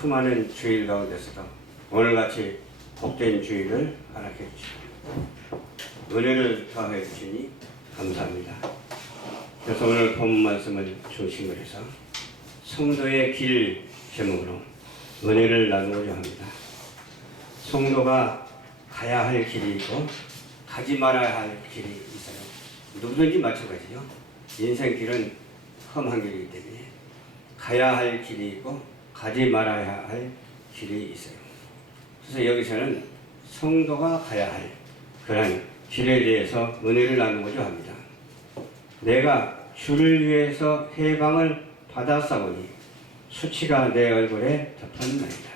수많은 주일 가운데서도 오늘같이 복된 주일을 허락해 주시고 은혜를 더해 주시니 감사합니다. 그래서 오늘 본 말씀을 중심으로 해서 성도의 길 제목으로 은혜를 나누고자 합니다. 성도가 가야 할 길이 있고 가지 말아야 할 길이 있어요. 누구든지 마찬가지죠. 인생 길은 험한 길이기 때문에 가야 할 길이 있고 가지 말아야 할 길이 있어요. 그래서 여기서는 성도가 가야 할 그런 길에 대해서 은혜를 나누고자 합니다. 내가 주를 위해서 해방을 받았사오니 수치가 내 얼굴에 덮었나이다.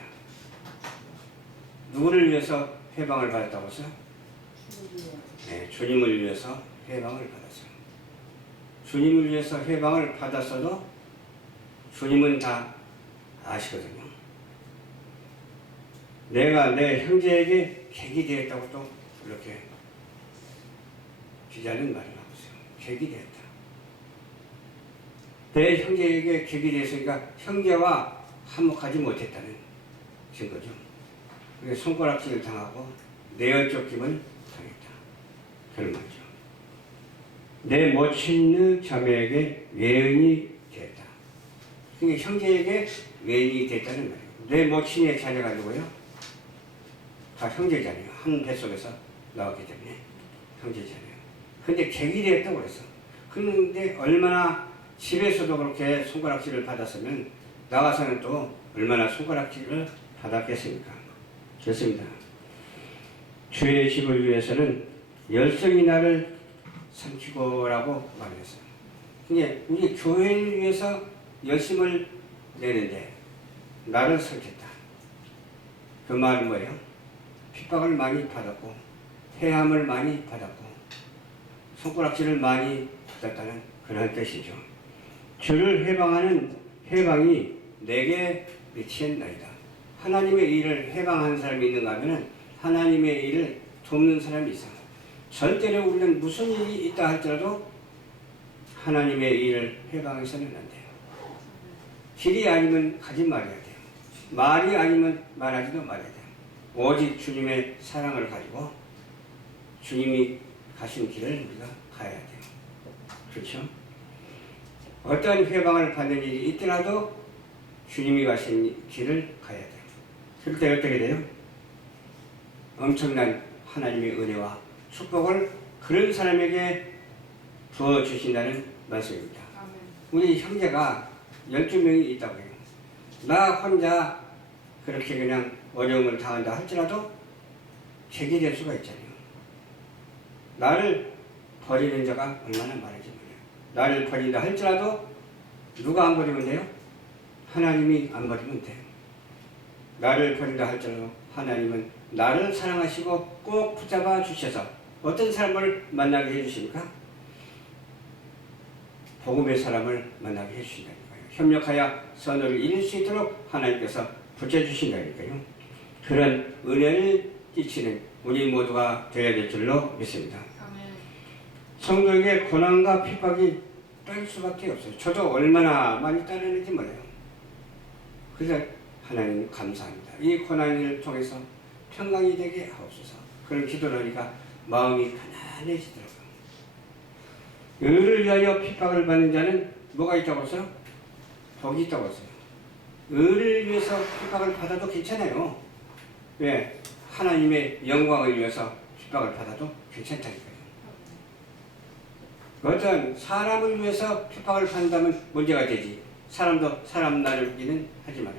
누구를 위해서 해방을 받았다고 했어요? 네, 주님을 위해서 해방을 받았어요. 주님을 위해서 해방을 받았어도 주님은 다 아시거든요. 내가 내 형제에게 객이 되었다고 또 이렇게 기자는 말을 하고 있어요. 객이 되었다. 내 형제에게 객이 되었으니까 형제와 화목하지 못했다는 증거죠. 그게 손가락질을 당하고 내어 쫓김을 당했다. 그런 말이죠. 내 모친의 자매에게 외인이 됐다. 그러니까 형제에게 외인이 됐다는 말이에요. 내 모친의 자녀가 누구예요? 다 형제자녀예요. 한 뱃속에서 나왔기 때문에 형제자녀예요. 근데 객이 되었다고 그랬어. 그런데 얼마나 집에서도 그렇게 손가락질을 받았으면 나가서는 또 얼마나 손가락질을 받았겠습니까? 그렇습니다. 주의 집을 위해서는 열성이 나를 삼키고라고 말했어요. 근데 우리 교회를 위해서 열심을 내는데 나를 삼켰다. 그 말은 뭐예요? 핍박을 많이 받았고 해함을 많이 받았고 손가락질을 많이 받았다는 그런 뜻이죠. 주를 해방하는 해방이 내게 미치었나이다. 하나님의 일을 해방하는 사람이 있는가 하면 하나님의 일을 돕는 사람이 있어. 절대로 우리는 무슨 일이 있다 할지라도 하나님의 일을 해방해서는 안 돼요. 길이 아니면 가지 말아야 돼요. 말이 아니면 말하지도 말아야 돼요. 오직 주님의 사랑을 가지고 주님이 가신 길을 우리가 가야 돼요. 그렇죠? 어떤 해방을 받는 일이 있더라도 주님이 가신 길을 가야 돼요. 그럴 때 어떻게 돼요? 엄청난 하나님의 은혜와 축복을 그런 사람에게 부어주신다는 말씀입니다. 아멘. 우리 형제가 12명이 있다고 해요. 나 혼자 그렇게 그냥 어려움을 당한다 할지라도 객이 될 수가 있잖아요. 나를 버리는 자가 얼마나 많은지 몰라요. 나를 버린다 할지라도 누가 안 버리면 돼요? 하나님이 안 버리면 돼요. 나를 버린다 할지라도 하나님은 나를 사랑하시고 꼭 붙잡아 주셔서 어떤 사람을 만나게 해주십니까? 복음의 사람을 만나게 해주신다니까요. 협력하여 선을 이룰 수 있도록 하나님께서 붙여주신다니까요. 그런 은혜를 끼치는 우리 모두가 되어야 될 줄로 믿습니다. 아멘. 성도에게 고난과 핍박이 딸 수밖에 없어요. 저도 얼마나 많이 따르는지 몰라요. 그래서 하나님 감사합니다. 이 고난을 통해서 평강이 되게 하옵소서. 그런 기도를 하니까 마음이 가난해지더라고요. 의를 위하여 핍박을 받는 자는 뭐가 있다고 했어요? 복이 있다고 했어요. 의를 위해서 핍박을 받아도 괜찮아요. 왜? 하나님의 영광을 위해서 핍박을 받아도 괜찮다니까요. 어떤 사람을 위해서 핍박을 받는다면 문제가 되지. 사람도 사람 나누기는 하지만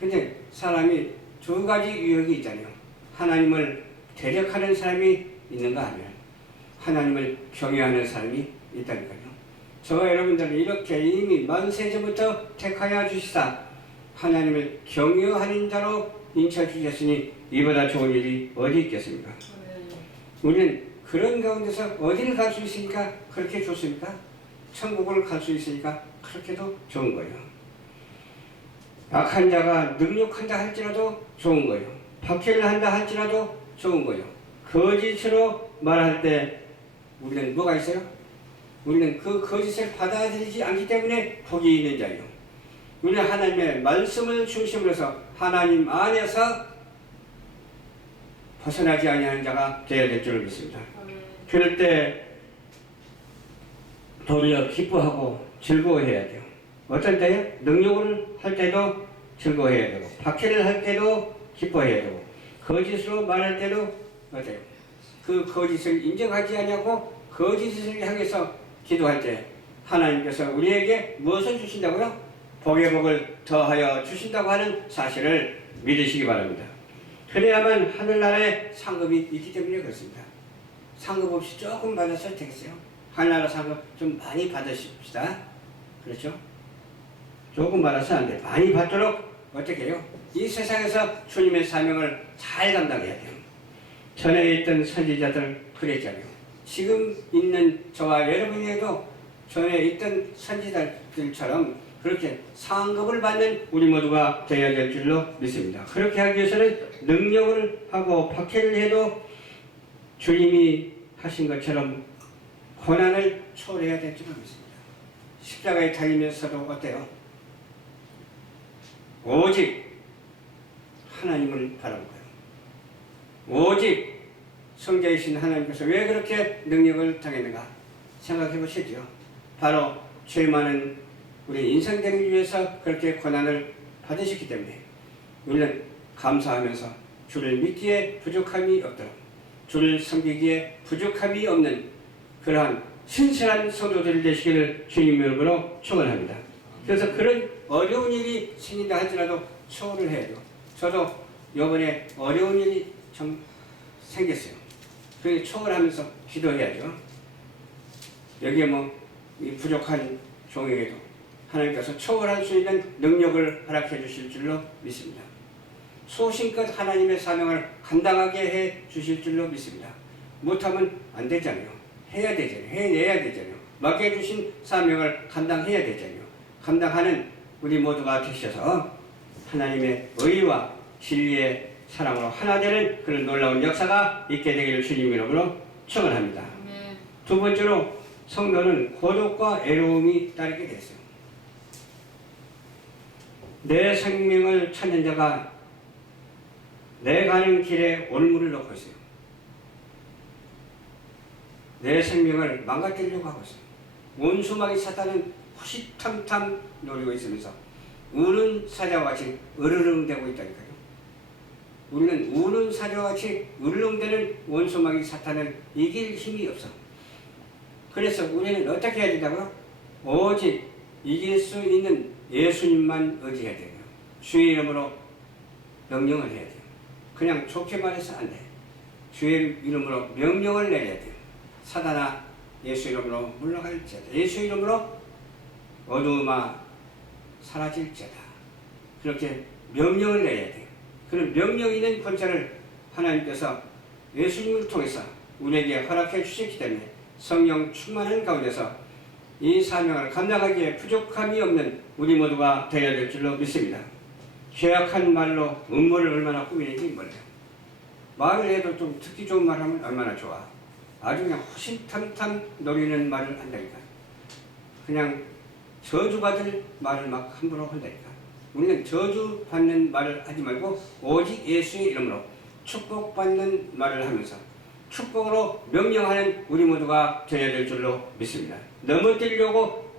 근데 사람이 두 가지 유형이 있잖아요. 하나님을 대적하는 사람이 있는가 하면 하나님을 경외하는 사람이 있다니까요. 저와 여러분들은 이렇게 이미 만세전부터 택하여 주시사 하나님을 경외하는 자로 인쳐주셨으니 이보다 좋은 일이 어디 있겠습니까? 우리는 그런 가운데서 어디를 갈 수 있으니까 그렇게 좋습니까? 천국을 갈 수 있으니까 그렇게도 좋은 거예요. 악한 자가 능력한다 할지라도 좋은 거예요. 박해를 한다 할지라도 좋은 거예요. 거짓으로 말할 때 우리는 뭐가 있어요? 우리는 그 거짓을 받아들이지 않기 때문에 복이 있는 자예요. 우리는 하나님의 말씀을 중심으로 해서 하나님 안에서 벗어나지 아니하는 자가 되어야 될 줄을 믿습니다. 그럴 때 도리어 기뻐하고 즐거워해야 돼요. 어떤 때요? 능력을 할 때도 즐거워해야 되고, 박해를 할 때도 기뻐해야 되고, 거짓으로 말할 때도 어때요? 그 거짓을 인정하지 아니하고 거짓을 향해서 기도할 때 하나님께서 우리에게 무엇을 주신다고요? 복의 복을 더하여 주신다고 하는 사실을 믿으시기 바랍니다. 그래야만 하늘나라에 상급이 있기 때문에 그렇습니다. 상급 없이 조금 받았어도 되겠어요? 하늘나라 상급 좀 많이 받으십시다. 그렇죠? 조금 받아서 안 돼. 많이 받도록 어떻게 해요? 이 세상에서 주님의 사명을 잘 감당해야 돼요. 전에 있던 선지자들 그랬잖아요. 지금 있는 저와 여러분에게도 전에 있던 선지자들처럼 그렇게 상급을 받는 우리 모두가 되어야 될 줄로 믿습니다. 그렇게 하기 위해서는 능력을 하고 박해를 해도 주님이 하신 것처럼 고난을 초월해야 될 줄로 믿습니다. 십자가에 달리면서도 어때요? 오직 하나님을 바라는 거예요. 오직 성자이신 하나님께서 왜 그렇게 능력을 당했는가 생각해 보시죠. 바로 죄 많은 우리 인생되기 위해서 그렇게 고난을 받으셨기 때문에 우리는 감사하면서 주를 믿기에 부족함이 없도록 주를 섬기기에 부족함이 없는 그러한 신실한 성도들 되시기를 주님 이름으로 축원합니다. 그래서 그런 어려운 일이 생긴다 할지라도 초월을 해야죠. 저도 이번에 어려운 일이 좀 생겼어요. 그래서 초월하면서 기도해야죠. 여기에 이 부족한 종에게도 하나님께서 초월할 수 있는 능력을 허락해 주실 줄로 믿습니다. 소신껏 하나님의 사명을 감당하게 해 주실 줄로 믿습니다. 못하면 안 되잖아요. 해야 되잖아요. 해내야 되잖아요. 맡겨주신 사명을 감당해야 되잖아요. 감당하는 우리 모두가 되셔서 하나님의 의와 진리의 사랑으로 하나 되는 그런 놀라운 역사가 있게 되기를 주님 이름으로 축원합니다. 두 번째로 성도는 고독과 애로움이 따르게 됐어요. 내 생명을 찾는 자가 내 가는 길에 올무를 놓고 있어요. 내 생명을 망가뜨리려고 하고 있어요. 원수마귀 사탄은 호시탐탐 노리고 있으면서 우는 사자와 같이 으르렁대고 있다니까요. 우리는 우는 사자와 같이 으르렁대는 원수마귀 사탄을 이길 힘이 없어. 그래서 우리는 어떻게 해야 된다고요? 오직 이길 수 있는 예수님만 의지해야 돼요. 주의 이름으로 명령을 해야 돼요. 그냥 좋게 말해서 안 돼. 주의 이름으로 명령을 내려야 돼요. 사단아 예수 이름으로 물러갈지어다. 예수 이름으로 어두움아 사라질지어다. 그렇게 명령을 내야 돼요. 그런 명령 있는 권세를 하나님께서 예수님을 통해서 우리에게 허락해 주셨기 때문에 성령 충만한 가운데서 이 사명을 감당하기에 부족함이 없는 우리 모두가 되어야 될 줄로 믿습니다. 죄악한 말로 음모를 얼마나 꾸미는지 몰라요. 말을 해도 좀 듣기 좋은 말 하면 얼마나 좋아. 아주 그냥 호신탐탐 노리는 말을 한다니까. 그냥 저주받을 말을 막 함부로 한다니까. 우리는 저주받는 말을 하지 말고 오직 예수의 이름으로 축복받는 말을 하면서 축복으로 명령하는 우리 모두가 되어야 될 줄로 믿습니다. 넘어뜨리려고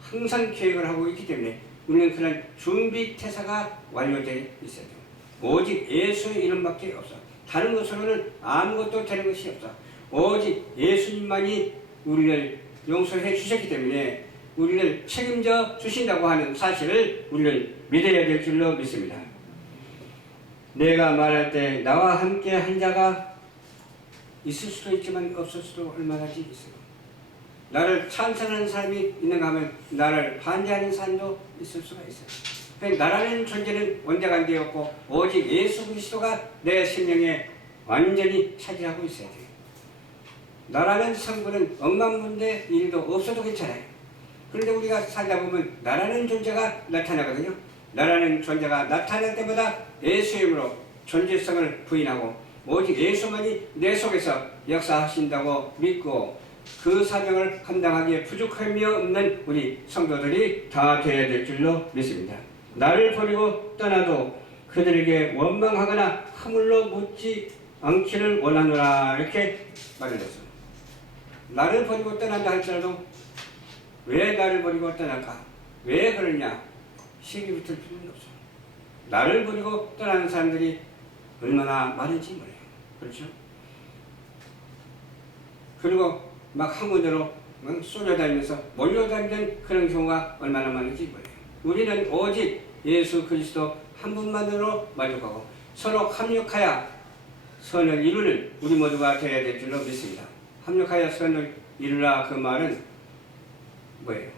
항상 계획을 하고 있기 때문에 우리는 그런 준비 태세가 완료되어 있어야 돼요. 오직 예수의 이름밖에 없어. 다른 것으로는 아무것도 되는 것이 없어. 오직 예수님만이 우리를 용서해 주셨기 때문에 우리를 책임져 주신다고 하는 사실을 우리는 믿어야 될 줄로 믿습니다. 내가 말할 때 나와 함께 한 자가 있을 수도 있지만 없을 수도 얼마나지 있어요. 나를 찬성하는 사람이 있는가 하면 나를 반대하는 사람도 있을 수가 있어요. 나라는 존재는 언제간데 없고 오직 예수 그리스도가 내 생명에 완전히 차지하고 있어야 돼요. 나라는 성분은 억만문대 일도 없어도 괜찮아요. 그런데 우리가 살다 보면 나라는 존재가 나타나거든요. 나라는 존재가 나타날 때마다 예수의 이름으로 존재성을 부인하고 오직 예수만이 내 속에서 역사하신다고 믿고 그 사명을 감당하기에 부족함이 없는 우리 성도들이 다 되어야 될 줄로 믿습니다. 나를 버리고 떠나도 그들에게 원망하거나 허물로 묻지 않기를 원하노라 이렇게 말을 했어. 나를 버리고 떠난다 할지라도 왜 나를 버리고 떠날까? 왜 그러냐? 시비 붙을 필요는 없어. 나를 버리고 떠나는 사람들이 얼마나 많은지 몰라요. 그렇죠? 그리고 막 한군데로 쏠려다니면서 몰려다니는 그런 경우가 얼마나 많은지 몰라요. 우리는 오직 예수 그리스도 한 분만으로 만족하고 서로 합력하여 선을 이루는 우리 모두가 되어야 될 줄로 믿습니다. 합력하여 선을 이루라 그 말은 뭐예요?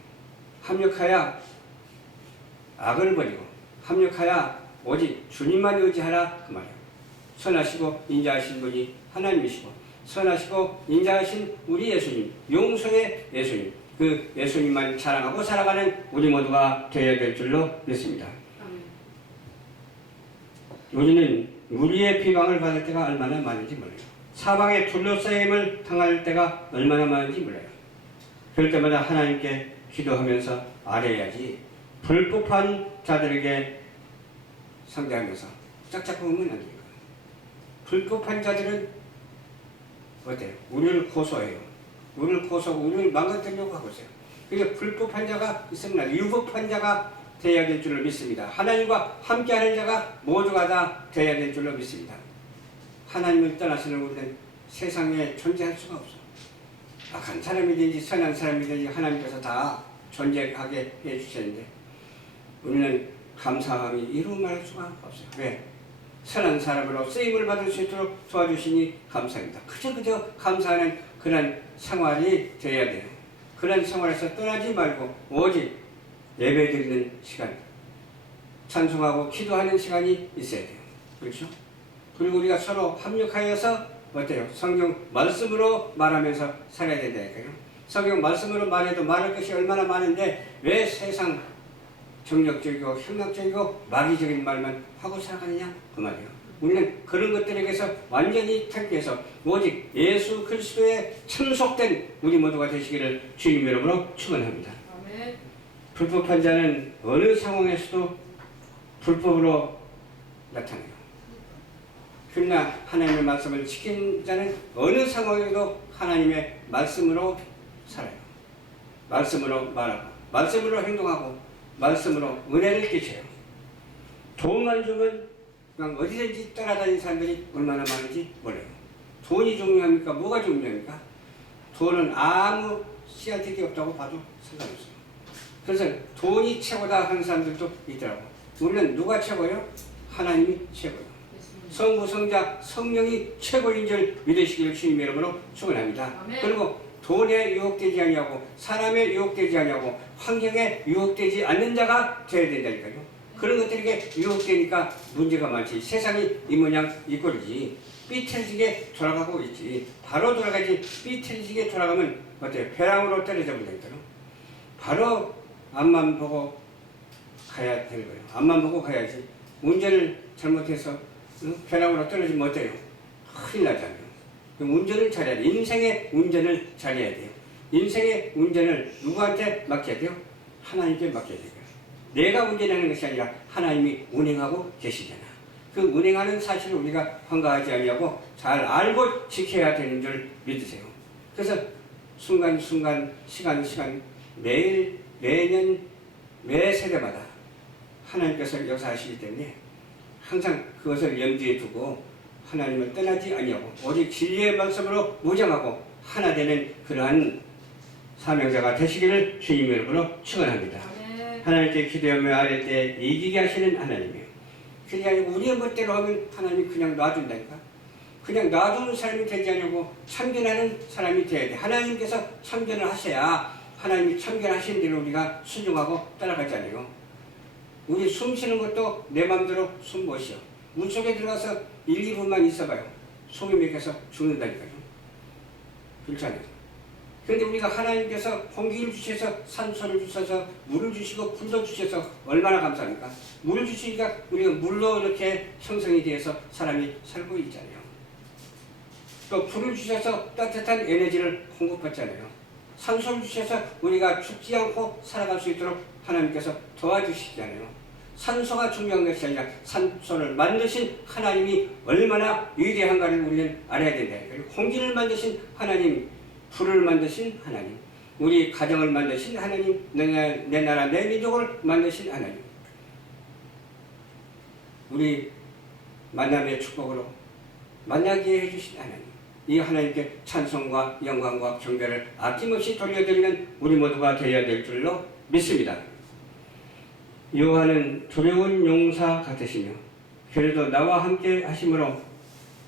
합력하여 악을 버리고 합력하여 오직 주님만 의지하라 그 말이에요. 선하시고 인자하신 분이 하나님이시고 선하시고 인자하신 우리 예수님, 용서의 예수님, 그 예수님만 자랑하고 살아가는 우리 모두가 되어야 될 줄로 믿습니다. 우리는 우리의 비방을 받을 때가 얼마나 많은지 몰라요. 사방에 둘러싸임을 당할 때가 얼마나 많은지 몰라요. 그럴 때마다 하나님께 기도하면서 아뢰야지 불법한 자들에게 상대하면서 짝짝 보면 안 됩니다. 불법한 자들은 어때요? 우리를 고소해요. 우리를 망가뜨리려고 하고 있어요. 그러니까 불법한 자가 있으면 유법한 자가 되어야 될 줄로 믿습니다. 하나님과 함께하는 자가 모두가 다 되어야 될 줄로 믿습니다. 하나님을 떠나서는 우리는 세상에 존재할 수가 없어. 악한 사람이든지 선한 사람이든지 하나님께서 다 존재하게 해주셨는데 우리는 감사함이 이루 말할 수가 없어요. 왜? 선한 사람으로 쓰임을 받을 수 있도록 도와주시니 감사합니다. 그저 감사하는 그런 생활이 되어야 돼요. 그런 생활에서 떠나지 말고 오직 예배드리는 시간, 찬송하고 기도하는 시간이 있어야 돼요. 그렇죠? 그리고 우리가 서로 합력하여서 어때요? 성경 말씀으로 말하면서 살아야 된다니까요. 성경 말씀으로 말해도 말할 것이 얼마나 많은데 왜 세상 정력적이고 현학적이고 마귀적인 말만 하고 살아가느냐 그 말이에요. 우리는 그런 것들에게서 완전히 탈피해서 오직 예수 그리스도에 참속된 우리 모두가 되시기를 주님 이름으로 축원합니다. 아멘. 불법한 자는 어느 상황에서도 불법으로 나타나요. 그러나 하나님의 말씀을 지킨 자는 어느 상황에도 하나님의 말씀으로 살아요. 말씀으로 말하고 말씀으로 행동하고 말씀으로 은혜를 끼쳐요. 돈만 주면 그냥 어디든지 따라다니는 사람들이 얼마나 많은지 몰라요. 돈이 중요합니까? 뭐가 중요합니까? 돈은 아무 씨알데기 없다고 봐도 상관없어요. 그래서 돈이 최고다 하는 사람들도 있더라고. 우리는 누가 최고예요? 하나님이 최고예요. 성부, 성자, 성령이 최고인 줄 믿으시길 주님 이름으로 축원합니다. 그리고 돈에 유혹되지 아니하고 사람에 유혹되지 아니하고 환경에 유혹되지 않는 자가 되어야 된다니까요. 그런 것들에게 유혹되니까 문제가 많지. 세상이 이 모양 이 꼴이지. 삐뚤어지게 돌아가고 있지. 바로 돌아가지. 삐뚤어지게 돌아가면 어때요? 벼랑으로 떨어져 버린다니까요. 바로 앞만 보고 가야 되는 거예요. 앞만 보고 가야지. 운전을 잘못해서 벼랑으로 떨어지면 어때요? 큰일 나잖아요. 운전을 잘해야 돼요. 인생의 운전을 잘해야 돼요. 인생의 운전을 누구한테 맡겨야 돼요? 하나님께 맡겨야 돼요. 내가 운전하는 것이 아니라 하나님이 운행하고 계시잖아. 그 운행하는 사실을 우리가 간과하지 아니하고 잘 알고 지켜야 되는 줄 믿으세요. 그래서 순간순간 시간 매일 매년 매 세대마다 하나님께서 역사하시기 때문에 항상 그것을 염두에 두고 하나님을 떠나지 아니하고 오직 진리의 말씀으로 무장하고 하나 되는 그러한 사명자가 되시기를 주님 이름으로 축원합니다. 하나님께 기도하며 아뢰 때 이기게 하시는 하나님이에요. 그게 아니고 우리의 멋대로 하면 하나님이 그냥 놔둔다니까. 그냥 놔두는 사람이 되지 않고 참견하는 사람이 돼야 돼. 하나님께서 참견을 하셔야 하나님이 참견하신 대로 우리가 순종하고 따라가잖아요. 우리 숨 쉬는 것도 내 마음대로 숨 못 쉬어. 물속에 들어가서 1, 2분만 있어봐요. 속이 맥혀서 죽는다니까요. 그렇잖아요. 그런데 우리가 하나님께서 공기를 주셔서 산소를 주셔서 물을 주시고 불도 주셔서 얼마나 감사합니까? 물을 주시니까 우리가 물로 이렇게 형성이 되어서 사람이 살고 있잖아요. 또 불을 주셔서 따뜻한 에너지를 공급받잖아요. 산소를 주셔서 우리가 죽지 않고 살아갈 수 있도록 하나님께서 도와주시잖아요. 산소가 중요한 것이 아니라 산소를 만드신 하나님이 얼마나 위대한가를 우리는 알아야 된다. 그리고 공기를 만드신 하나님, 불을 만드신 하나님, 우리 가정을 만드신 하나님, 내 나라, 내 민족을 만드신 하나님, 우리 만남의 축복으로 만나게 해주신 하나님, 이 하나님께 찬송과 영광과 경배를 아낌없이 돌려드리는 우리 모두가 되어야 될 줄로 믿습니다. 여호와는 두려운 용사 같으시며 그래도 나와 함께 하심으로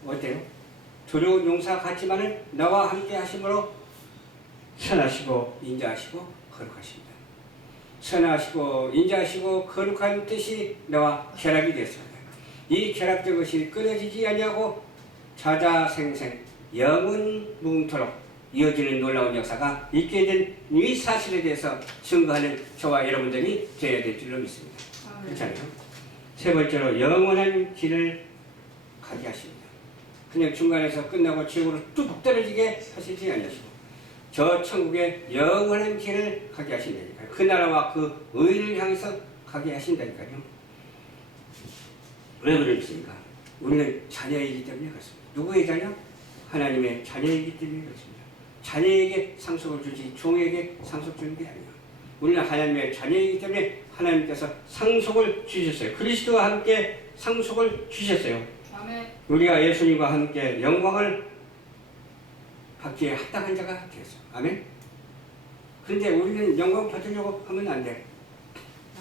어때요? 두려운 용사 같지만은 나와 함께 하심으로 선하시고 인자하시고 거룩하십니다. 선하시고 인자하시고 거룩한 뜻이 나와 결합이 되었습니다. 이 결합된 것이 끊어지지 아니하고 자자생생 영원무궁토록 이어지는 놀라운 역사가 있게 된 이 사실에 대해서 증거하는 저와 여러분들이 되어야 될 줄로 믿습니다. 그렇잖아요. 세 번째로 영원한 길을 가게 하십니다. 그냥 중간에서 끝나고 지옥으로 뚝 떨어지게 하시지 않으시고 저 천국의 영원한 길을 가게 하신다니까요. 그 나라와 그 의를 향해서 가게 하신다니까요. 왜 그러십니까? 우리는 자녀이기 때문에 그렇습니다. 누구의 자녀? 하나님의 자녀이기 때문에 그렇습니다. 자녀에게 상속을 주지 종에게 상속 주는 게 아니에요. 우리는 하나님의 자녀이기 때문에 하나님께서 상속을 주셨어요. 그리스도와 함께 상속을 주셨어요. 아멘. 우리가 예수님과 함께 영광을 받기에 합당한 자가 되었어요. 아멘. 그런데 우리는 영광 받으려고 하면 안 돼.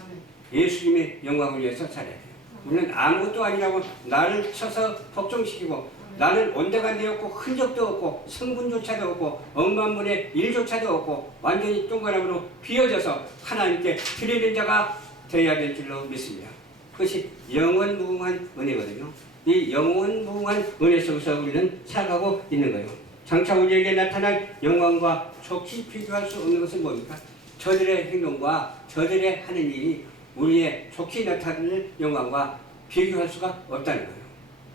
아멘. 예수님의 영광을 위해서 살아야 돼요. 우리는 아무것도 아니라고 나를 쳐서 복종시키고 나는 온데간데 없고 흔적도 없고 성분조차도 없고 억만분의 일조차도 없고 완전히 동그라미로 비어져서 하나님께 드리는 자가 되어야 될 줄로 믿습니다. 그것이 영원무궁한 은혜거든요. 이 영원무궁한 은혜 속에서 우리는 살아가고 있는 거예요. 장차 우리에게 나타날 영광과 좋게 비교할 수 없는 것은 뭡니까? 저들의 행동과 저들의 하는 일이 우리의 좋게 나타날 영광과 비교할 수가 없다는 거예요.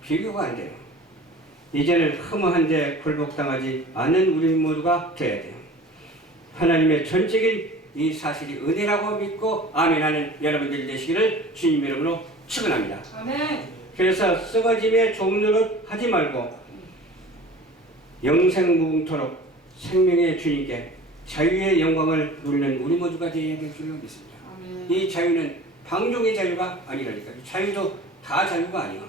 비교가 안 돼요. 이제는 허무한데 굴복당하지 않는 우리 모두가 되어야 돼요. 하나님의 전적인 이 사실이 은혜라고 믿고 아멘하는 여러분들이 되시기를 주님 이름으로 축원합니다. 아멘. 그래서 썩어짐의 종로를 하지 말고 영생무궁토록 생명의 주님께 자유의 영광을 누리는 우리 모두가 되어야 될 줄로 믿습니다. 아멘. 이 자유는 방종의 자유가 아니라니까요. 자유도 다 자유가 아니에요.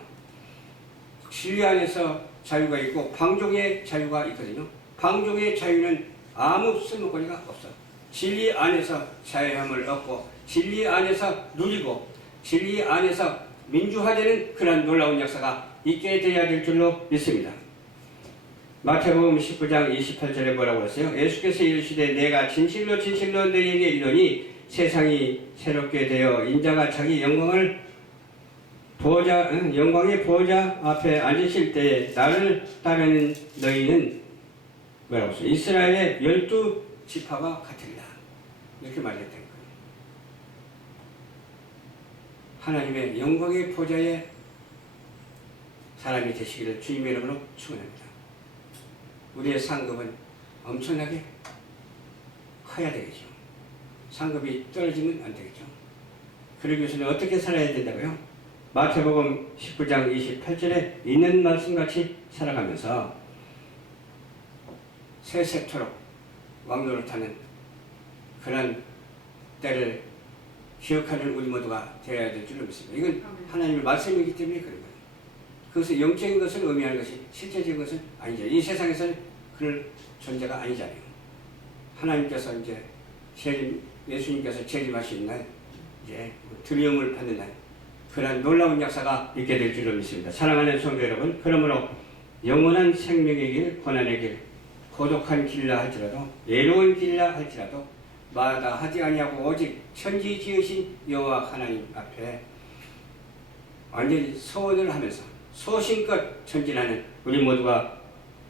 진리 안에서 자유가 있고 방종의 자유가 있거든요. 방종의 자유는 아무 쓸모거리가 없어. 진리 안에서 자유함을 얻고 진리 안에서 누리고 진리 안에서 민주화되는 그런 놀라운 역사가 있게 되어야 될 줄로 믿습니다. 마태복음 19장 28절에 뭐라고 했어요? 예수께서 이르시되 내가 진실로 진실로 너희에게 이르노니 세상이 새롭게 되어 인자가 자기 영광의 보호자 앞에 앉으실 때에 나를 따르는 너희는 뭐라고 했어요? 이스라엘의 12지파가 같으리라. 이렇게 말했다는 거예요. 하나님의 영광의 보좌에 사람이 되시기를 주님의 이름으로 축원합니다. 우리의 상급은 엄청나게 커야 되겠죠. 상급이 떨어지면 안 되겠죠. 그러기 위해서는 어떻게 살아야 된다고요? 마태복음 19장 28절에 있는 말씀같이 살아가면서 세세토록 왕노릇하는 그런 때를 기억하는 우리 모두가 되어야 될 줄로 믿습니다. 이건 하나님의 말씀이기 때문에 그런 거예요. 그것은 영적인 것을 의미하는 것이 실제적인 것은 아니죠. 이 세상에서는 그럴 존재가 아니잖아요. 하나님께서 이제 예수님께서 재림하신 날, 이제 두려움을 받는 날, 그런 놀라운 역사가 있게 될 줄로 믿습니다. 사랑하는 성도 여러분, 그러므로 영원한 생명의 길, 고난의 길, 고독한 길라 할지라도, 외로운 길라 할지라도 마다하지 아니하고 오직 천지 지으신 여호와 하나님 앞에 완전히 소원을 하면서 소신껏 전진하는 우리 모두가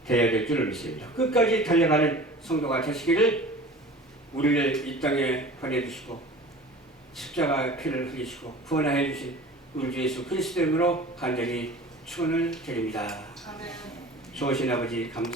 되어야 될 줄을 믿습니다. 끝까지 달려가는 성도가 되시기를 우리를 이 땅에 보내주시고 십자가의 피를 흘리시고 구원하여 주신 우리 주 예수 그리스도 이름으로 간절히 축원을 드립니다. 아멘. 좋으신 아버지 감사.